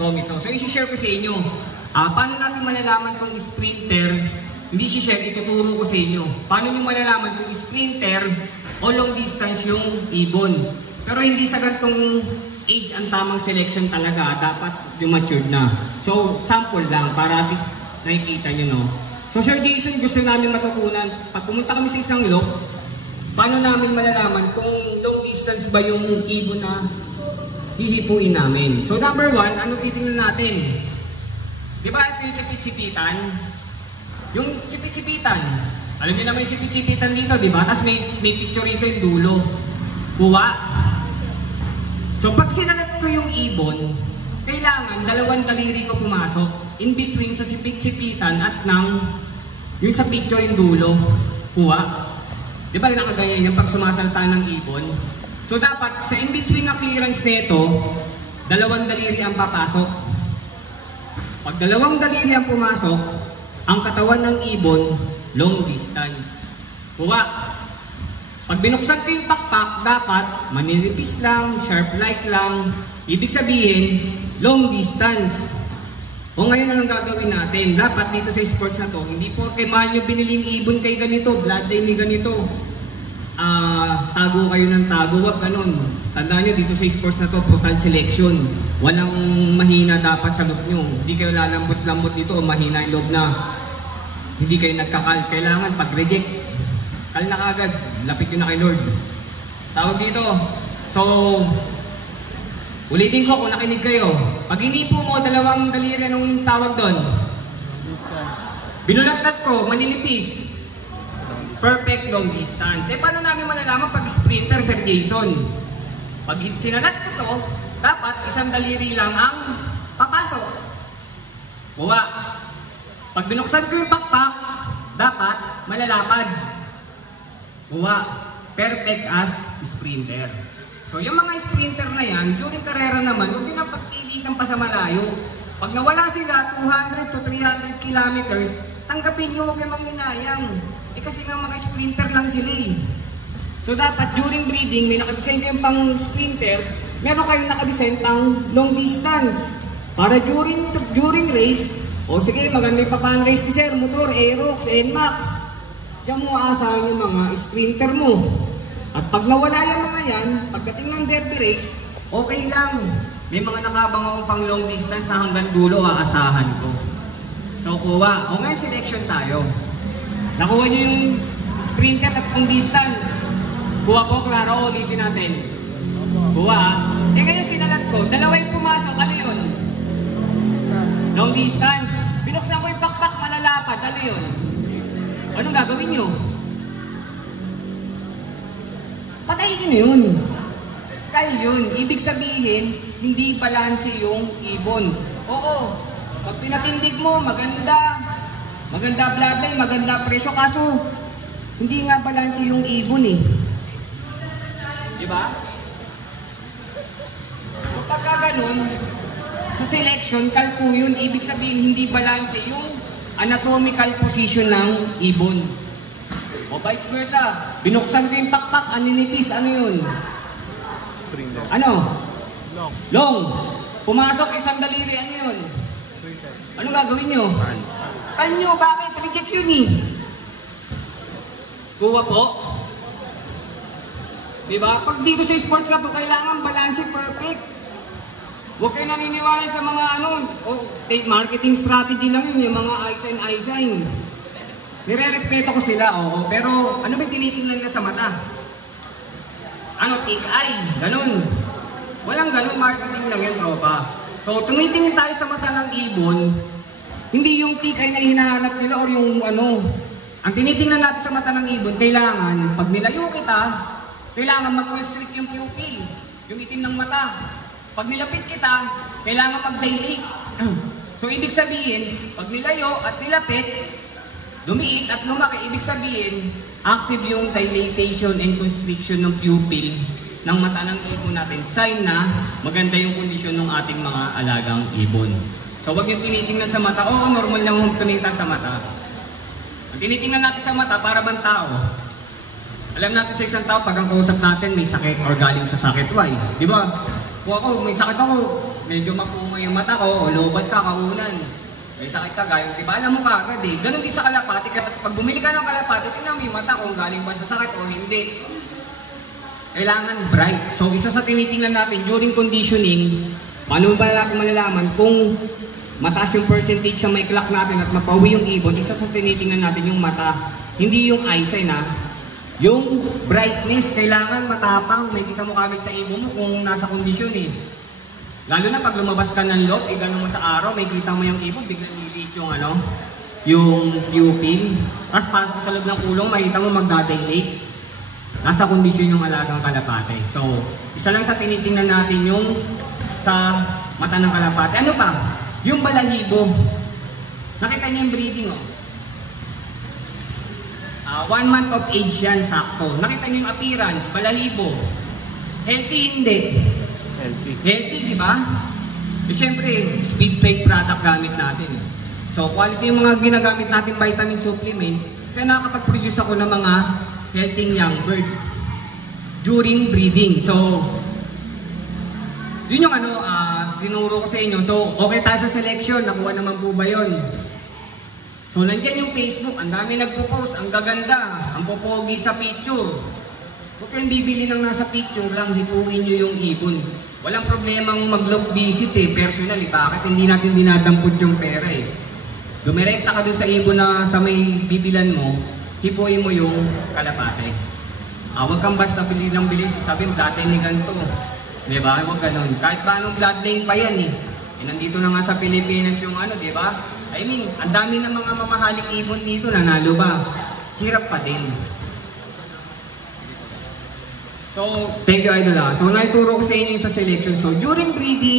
Tommy. So i-share ko sa inyo. Paano natin malalaman kung sprinter? Hindi i-share, ituturo ko sa inyo. Paano nyo malalaman kung sprinter o long distance yung ibon? Pero hindi sa ganitong age ang tamang selection talaga. Dapat yung matured na. So sample lang para at least nakikita nyo, no? So Sir Jason, gusto namin matutunan. Pag pumunta kami sa isang loop, paano namin malalaman kung long distance ba yung ibon na hihipuin namin? So number one, ano titingnan natin? Di ba ito yung sipit-sipitan? Yung sipit-sipitan, alam niyo naman yung sipit-sipitan dito, di ba? Tapos may picture rito yung dulo. Kuha. So pag sinalat ko yung ibon, kailangan dalawang daliri ko pumasok in between sa sipit-sipitan at yung sa picture yung dulo. Kuha. Di ba nakagaya yan pag sumasalta ng ibon? So dapat sa in between na clearance nito, dalawang daliri ang papasok. Pag dalawang daliri ang pumasok, ang katawan ng ibon, long distance. Kuha. Pag binuksan ko yung pakpak, dapat manilipis lang, sharp light lang. Ibig sabihin, long distance. O ngayon anong gagawin natin? Dapat dito sa sports na to, hindi po kay mahal nyo biniling ibon kay ganito, bloodline ni ganito. Tago kayo ng tago, wag ganun. Tandaan nyo dito sa sports na to, total selection. Walang mahina dapat sa loob nyo. Hindi kayo lalambot-lambot dito o mahina yung loob na hindi kayo nagkakal. Kailangan pag-reject, kal na agad, lapit nyo na kay Lord. Tawag dito. So, ulitin ko kung nakinig kayo. Pag inipo mo, dalawang daliri nung tawag doon. Binulaktat ko, manilipis. Perfect long distance. Eh, paano namin malalaman pag sprinter, Sir Jason? Pag sinalat ko to, dapat isang daliri lang ang papasok. Kuha. Pag binuksan ko yung backpack, dapat malalapad. Kuha. Perfect as sprinter. So, yung mga sprinter na yan, during karera naman, huwag yun ang pagpilitan pa sa malayo. Pag nawala sila 200 to 300 kilometers, tanggapin nyo, huwag yung manginayang. Eh kasi nga mga sprinter lang sila eh. So dapat during breeding, may nakadesign kayong pang sprinter, meron kayong nakadesign pang long distance. Para during race, o sige, maganda yung papahan race ni Sir, motor, Aerox, NMAX. Diyan mo aasahan yung mga sprinter mo. At pag nawala yung mga yan, pagdating ng derby race, okay lang. May mga nakabang akong pang long distance na hanggang dulo aasahan ko. So kuha, o ngayon selection tayo. Nakuha nyo yung sprinter at long distance. Kuha ko, klaro, ulitin natin. Kuha. Eh ngayon sinalat ko, dalawa yung pumasok, ano yun? Long distance. Binuksan ko yung pakpak, malalapad, ano yun? Anong gagawin nyo? Patayin nyo yun. Kaya yun. Ibig sabihin, hindi balanse yung ibon. Oo. Pag pinatindig mo, maganda. Maganda bloodline, maganda presyo. Kaso, hindi nga balanse yung ibon eh. Diba? So pagka ganun, sa selection, kalpo yun. Ibig sabihin, hindi balanse yung anatomical position ng ibon. O vice versa. Binuksan ko yung pakpak, aninipis, ano yun? Ano? Long. Pumasok isang daliri, ano yun? Anong gagawin nyo? Kanyo, bakit? Reject yun eh. Kuha po. Diba? Pag dito sa sports na to, kailangan balance perfect. Huwag kayo naniniwala sa mga marketing strategy lang yun, yung mga eye-sign. Nire-respeto ko sila, oo. Pero ano ba tinitingnan nila sa mata? Ano, take eye, ganun. Walang ganun, marketing lang yan, tropa. So, tumitingin tayo sa mata ng ibon, hindi yung take eye na hinahanap nila or yung ano. Ang tinitingnan natin sa mata ng ibon, kailangan, pag nilayo kita, kailangan mag-constrict yung pupil, yung itim ng mata. Pag nilapit kita, kailangan mag-dilate. So, ibig sabihin, pag nilayo at nilapit, lumiit at lumaki, ibig sabihin, active yung dilatation and constriction ng pupil ng mata ng ibon natin. Sign na maganda yung kondisyon ng ating mga alagang ibon. So wag yung tinitingnan sa mata, oo, normal lang yung tumingin sa mata. Ang tinitingnan natin sa mata, para bang tao? Alam natin sa isang tao, pag ang kausap natin may sakit or galing sa sakit, why? Di ba? Kung ako, may sakit ako, medyo mapuma yung mata ko, o lobat ka, kaunan. May sakit ka, gayong diba? Alam mo ka agad eh. Ganon din sa kalapati. Kaya pag bumili ka ng kalapati, tingnan mo yung mata kung galing ba sa sakit o hindi. Kailangan bright. So isa sa tinitingnan natin during conditioning, paano ba natin malalaman kung mataas yung percentage sa may clock natin at mapawi yung ibon? Isa sa tinitingnan natin yung mata. Hindi yung eyesight na. Yung brightness, kailangan matapang. May kita mo kagad sa ibon mo kung nasa kondisyon eh. Lalo na pag lumabas ka ng loob, gano'n mo sa araw, may kita mo yung ibon, biglang lilit yung yung pupil. Tapos pasok sa loob ng kulong, makita mo magdadilate. Nasa kondisyon yung alagang kalapate. So, isa lang sa tinitingnan natin yung sa mata ng kalapate. Ano pa? Yung balahibo. Nakita niyo yung breeding, oh. 1 month of age yan, sakto. Nakita niyo yung appearance, balahibo. Healthy, hindi. Healthy, di ba? Eh, syempre, speed fake product gamit natin. So, quality yung mga ginagamit natin vitamin supplements, kaya nakakapag-produce ako ng mga healthy young bird during breeding. So, yun yung tinuro ko sa inyo. So, okay tayo sa selection. Nakuha naman po ba yun? So, nandyan yung Facebook. Ang dami nagpo-post. Ang gaganda. Ang popogi sa picture. Huwag kayong bibili ng nasa picture lang. Hipuin nyo yung ibon. Walang problemang mag-look visit eh. Personally, bakit hindi natin dinadampot yung pera eh? Dumirekta ka dun sa ibon na sa may bibilan mo, hipuin mo yung kalapate. Huwag kang basta bili ng bilis, sabihin, dati ni ganito. Diba? Huwag ganun. Kahit ba anong bloodline pa yan eh. Nandito na nga sa Pilipinas yung diba? I mean, ang dami ng mga mamahaling ibon dito, nanalo ba? Hirap pa din. So, thank you, Idol. So, naituro ko sa inyo sa selection. So, during breeding,